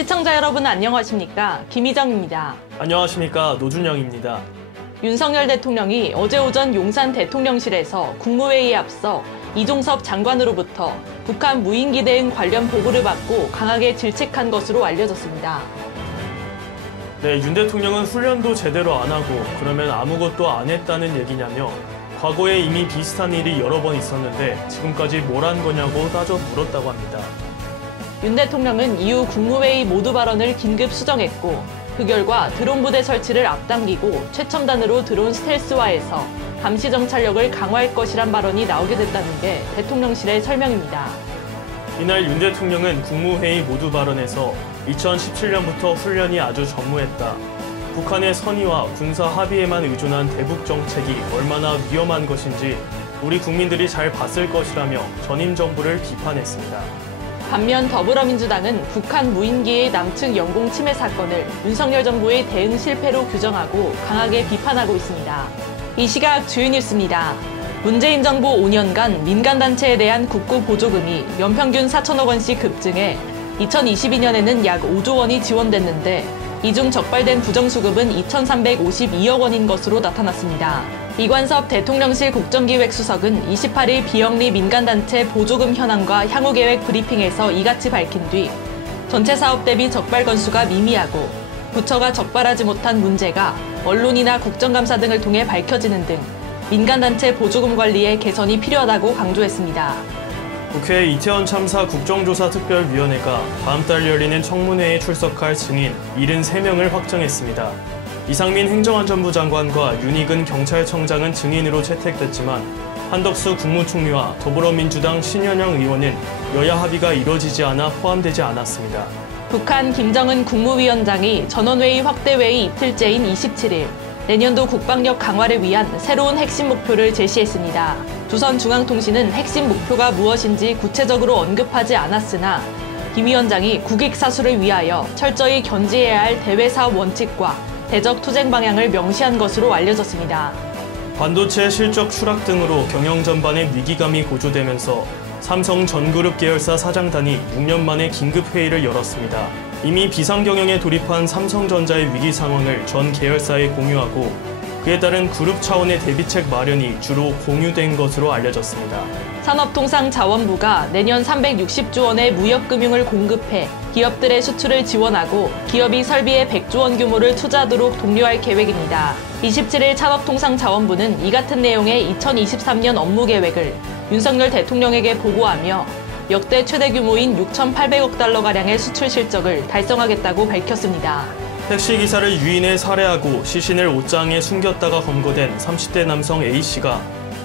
시청자 여러분 안녕하십니까? 김희정입니다. 안녕하십니까? 노준영입니다. 윤석열 대통령이 어제 오전 용산 대통령실에서 국무회의에 앞서 이종섭 장관으로부터 북한 무인기 대응 관련 보고를 받고 강하게 질책한 것으로 알려졌습니다. 네, 윤 대통령은 훈련도 제대로 안 하고 그러면 아무것도 안 했다는 얘기냐며 과거에 이미 비슷한 일이 여러 번 있었는데 지금까지 뭘 한 거냐고 따져 물었다고 합니다. 윤 대통령은 이후 국무회의 모두 발언을 긴급 수정했고 그 결과 드론 부대 설치를 앞당기고 최첨단으로 드론 스텔스화해서 감시 정찰력을 강화할 것이란 발언이 나오게 됐다는 게 대통령실의 설명입니다. 이날 윤 대통령은 국무회의 모두 발언에서 2017년부터 훈련이 아주 전무했다. 북한의 선의와 군사 합의에만 의존한 대북 정책이 얼마나 위험한 것인지 우리 국민들이 잘 봤을 것이라며 전임 정부를 비판했습니다. 반면 더불어민주당은 북한 무인기의 남측 영공 침해 사건을 윤석열 정부의 대응 실패로 규정하고 강하게 비판하고 있습니다. 이 시각 주요 뉴스입니다. 문재인 정부 5년간 민간단체에 대한 국고 보조금이 연평균 4천억 원씩 급증해 2022년에는 약 5조 원이 지원됐는데 이 중 적발된 부정수급은 2,352억 원인 것으로 나타났습니다. 이관섭 대통령실 국정기획수석은 28일 비영리 민간단체 보조금 현황과 향후 계획 브리핑에서 이같이 밝힌 뒤 전체 사업 대비 적발 건수가 미미하고 부처가 적발하지 못한 문제가 언론이나 국정감사 등을 통해 밝혀지는 등 민간단체 보조금 관리에 개선이 필요하다고 강조했습니다. 국회 이태원 참사 국정조사특별위원회가 다음 달 열리는 청문회에 출석할 증인 73명을 확정했습니다. 이상민 행정안전부 장관과 윤익은 경찰청장은 증인으로 채택됐지만 한덕수 국무총리와 더불어민주당 신현영 의원은 여야 합의가 이뤄지지 않아 포함되지 않았습니다. 북한 김정은 국무위원장이 전원회의 확대회의 이틀째인 27일 내년도 국방력 강화를 위한 새로운 핵심 목표를 제시했습니다. 조선중앙통신은 핵심 목표가 무엇인지 구체적으로 언급하지 않았으나 김 위원장이 국익사수를 위하여 철저히 견지해야 할 대외사업 원칙과 대적 투쟁 방향을 명시한 것으로 알려졌습니다. 반도체 실적 추락 등으로 경영 전반에 위기감이 고조되면서 삼성 전그룹 계열사 사장단이 6년 만에 긴급회의를 열었습니다. 이미 비상경영에 돌입한 삼성전자의 위기 상황을 전 계열사에 공유하고 그에 따른 그룹 차원의 대비책 마련이 주로 공유된 것으로 알려졌습니다. 산업통상자원부가 내년 360조 원의 무역금융을 공급해 기업들의 수출을 지원하고 기업이 설비에 100조 원 규모를 투자하도록 독려할 계획입니다. 27일 산업통상자원부는 이 같은 내용의 2023년 업무 계획을 윤석열 대통령에게 보고하며 역대 최대 규모인 6,800억 달러가량의 수출 실적을 달성하겠다고 밝혔습니다. 택시기사를 유인해 살해하고 시신을 옷장에 숨겼다가 검거된 30대 남성 A씨가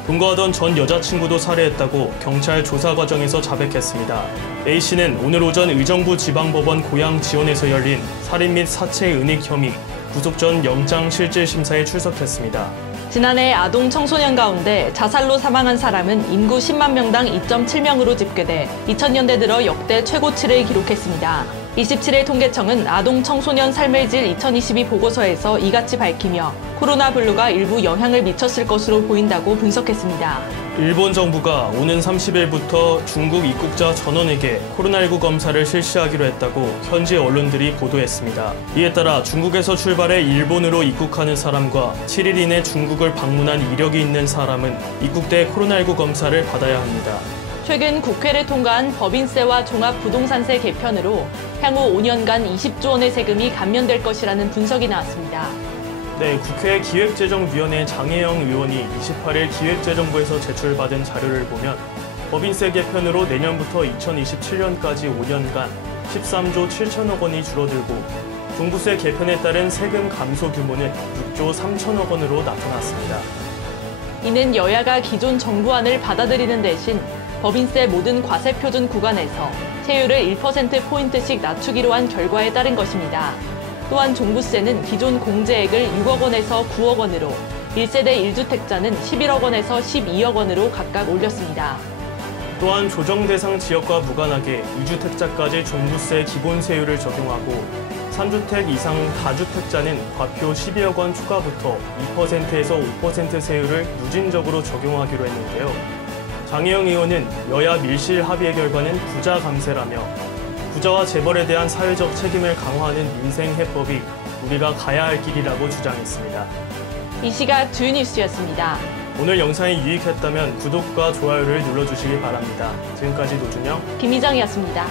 동거하던 전 여자친구도 살해했다고 경찰 조사 과정에서 자백했습니다. A씨는 오늘 오전 의정부 지방법원 고양지원에서 열린 살인 및 사체 은닉 혐의 구속 전 영장실질심사에 출석했습니다. 지난해 아동 청소년 가운데 자살로 사망한 사람은 인구 10만 명당 2.7명으로 집계돼 2000년대 들어 역대 최고치를 기록했습니다. 27일 통계청은 아동 청소년 삶의 질 2022 보고서에서 이같이 밝히며 코로나 블루가 일부 영향을 미쳤을 것으로 보인다고 분석했습니다. 일본 정부가 오는 30일부터 중국 입국자 전원에게 코로나19 검사를 실시하기로 했다고 현지 언론들이 보도했습니다. 이에 따라 중국에서 출발해 일본으로 입국하는 사람과 7일 이내 중국을 방문한 이력이 있는 사람은 입국대 코로나19 검사를 받아야 합니다. 최근 국회를 통과한 법인세와 종합부동산세 개편으로 향후 5년간 20조 원의 세금이 감면될 것이라는 분석이 나왔습니다. 네, 국회 기획재정위원회 장혜영 의원이 28일 기획재정부에서 제출받은 자료를 보면 법인세 개편으로 내년부터 2027년까지 5년간 13조 7천억 원이 줄어들고 종부세 개편에 따른 세금 감소 규모는 6조 3천억 원으로 나타났습니다. 이는 여야가 기존 정부안을 받아들이는 대신 법인세 모든 과세표준 구간에서 세율을 1%포인트씩 낮추기로 한 결과에 따른 것입니다. 또한 종부세는 기존 공제액을 6억 원에서 9억 원으로 1세대 1주택자는 11억 원에서 12억 원으로 각각 올렸습니다. 또한 조정 대상 지역과 무관하게 2주택자까지 종부세 기본세율을 적용하고 3주택 이상 다주택자는 과표 12억 원 추가부터 2%에서 5% 세율을 누진적으로 적용하기로 했는데요. 장혜영 의원은 여야 밀실 합의의 결과는 부자 감세라며 부자와 재벌에 대한 사회적 책임을 강화하는 민생해법이 우리가 가야 할 길이라고 주장했습니다. 이 시각 주요 뉴스였습니다. 오늘 영상이 유익했다면 구독과 좋아요를 눌러주시기 바랍니다. 지금까지 노준영, 김희정이었습니다.